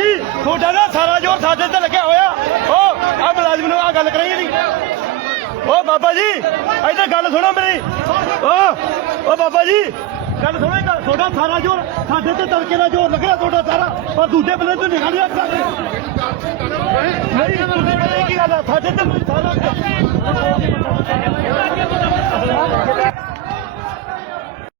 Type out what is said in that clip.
ਜੀ ਤੁਹਾਡਾ ਨਾ ਸਾਰਾ ਜ਼ੋਰ ਸਾਡੇ ਤੇ ਲੱਗਿਆ ਹੋਇਆ। ਉਹ ਆ ਮੁਲਾਜ਼ਮ ਨੂੰ ਆ ਗੱਲ ਕਰਾਈ ਨਹੀਂ। ਉਹ ਬਾਬਾ ਜੀ ਇੱਧਰ ਗੱਲ ਸੁਣੋ ਮੇਰੀ। ਉਹ ਬਾਬਾ ਜੀ ਗੱਲ ਸੁਣੋ। ਤੁਹਾਡਾ ਸਾਰਾ ਜ਼ੋਰ ਸਾਡੇ ਤੇ ਤੜਕੇ ਦਾ ਜ਼ੋਰ ਲੱਗਿਆ ਤੁਹਾਡਾ ਸਾਰਾ, ਪਰ ਦੂਜੇ ਬੰਦੇ ਤੋਂ ਨਿਗਾਹ ਨਹੀਂ ਰੱਖ ਸਕਦੇ। ਨਹੀਂ ਕੀ ਗੱਲ ਆ ਸਾਡੇ ਤੇ ਸਾਰਾ